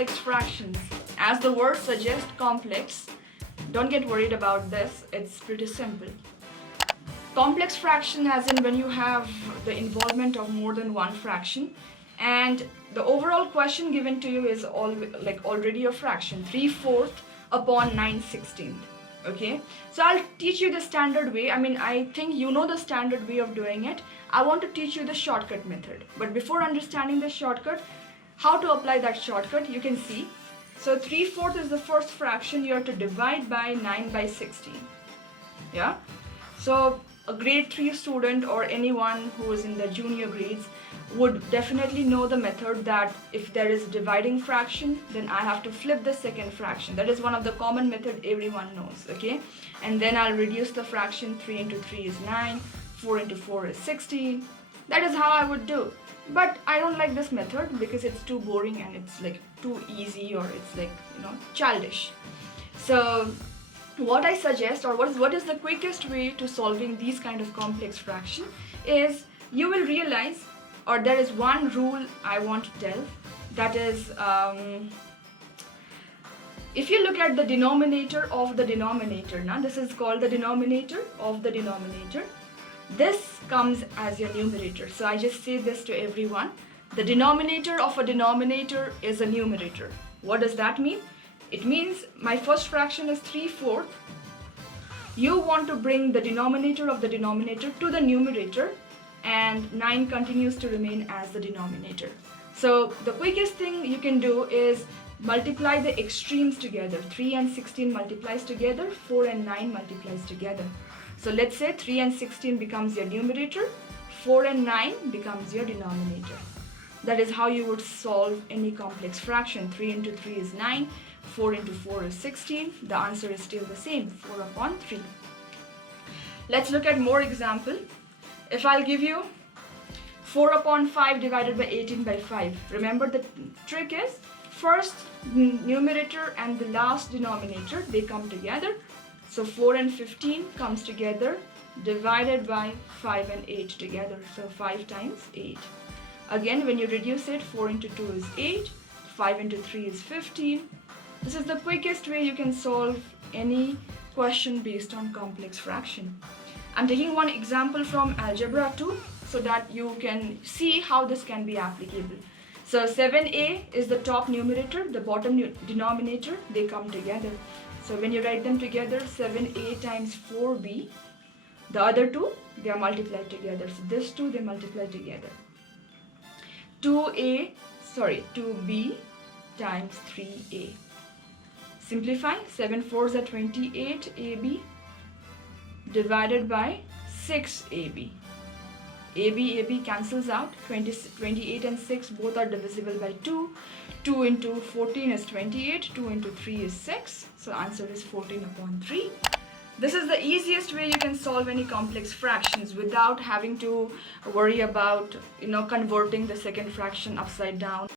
complex fractions. As the word suggests, complex. Don't get worried about this, it's pretty simple. Complex fraction as in when you have the involvement of more than one fraction, and the overall question given to you is already a fraction, 3/4 upon 9/16. Okay, so I'll teach you the standard way. I mean, I think you know the standard way of doing it. I want to teach you the shortcut method. But before understanding the shortcut, how to apply that shortcut, you can see. So 3/4 is the first fraction. You have to divide by 9/16. Yeah. So a grade 3 student or anyone who is in the junior grades would definitely know the method that if there is a dividing fraction, then I have to flip the second fraction. That is one of the common method everyone knows, okay? And then I'll reduce the fraction. 3 into 3 is 9, 4 into 4 is 16. That is how I would do. But I don't like this method because it's too boring and it's like too easy, or it's like, childish. So what I suggest, or what is the quickest way to solving these kind of complex fraction, is you will realize, or there is one rule I want to tell, that is, if you look at the denominator of the denominator, now this is called the denominator of the denominator. This comes as your numerator. So I just say this to everyone. The denominator of a denominator is a numerator. What does that mean? It means my first fraction is 3/4. You want to bring the denominator of the denominator to the numerator, and 9 continues to remain as the denominator. So the quickest thing you can do is multiply the extremes together. 3 and 16 multiplies together, 4 and 9 multiplies together. So let's say 3 and 16 becomes your numerator, 4 and 9 becomes your denominator. That is how you would solve any complex fraction. 3 into 3 is 9, 4 into 4 is 16. The answer is still the same, 4 upon 3. Let's look at more example. If I'll give you 4 upon 5 divided by 18/5. Remember the trick is, first numerator and the last denominator, they come together. So 4 and 15 comes together, divided by 5 and 8 together. So 5 times 8. Again, when you reduce it, 4 into 2 is 8, 5 into 3 is 15. This is the quickest way you can solve any question based on complex fraction. I'm taking one example from algebra 2 so that you can see how this can be applicable. So 7a is the top numerator, the bottom denominator, they come together. So when you write them together, 7a times 4b, the other two, they are multiplied together. So this two, they multiply together. 2b times 3a. Simplify, 7 4s are 28, ab divided by 6ab. AB cancels out, 28 and 6 both are divisible by 2. 2 into 14 is 28, 2 into 3 is 6, so answer is 14 upon 3. This is the easiest way you can solve any complex fractions without having to worry about converting the second fraction upside down.